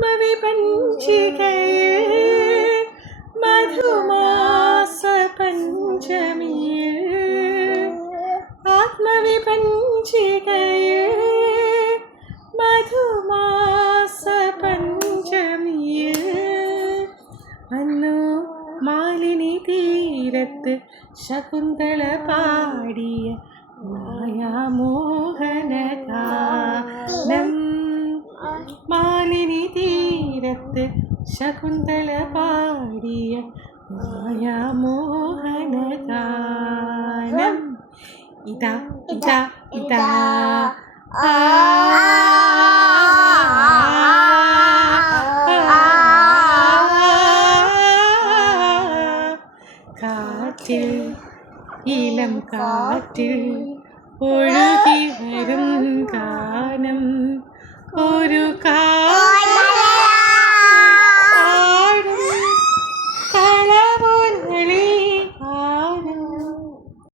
ആത്മവിപഞ്ചികയിൽ മധുമാസ പഞ്ചമിയിൽ ആത്മവിപഞ്ചികയിൽ മധുമാസ പഞ്ചമിയിൽ അന്നു മാലിനി തീരത്ത് ശകുന്തള പാടിയ മായാമോഹനഗാനം മാലിനി തീരത്ത് ശകുന്തള പാടിയ മായാമോഹനഗാനം ഇതാ ഇതാ ഇതാ ആ കാറ്റിൽ ഇളം കാറ്റിൽ ഒഴുകി വരും ഗാനം ഒരു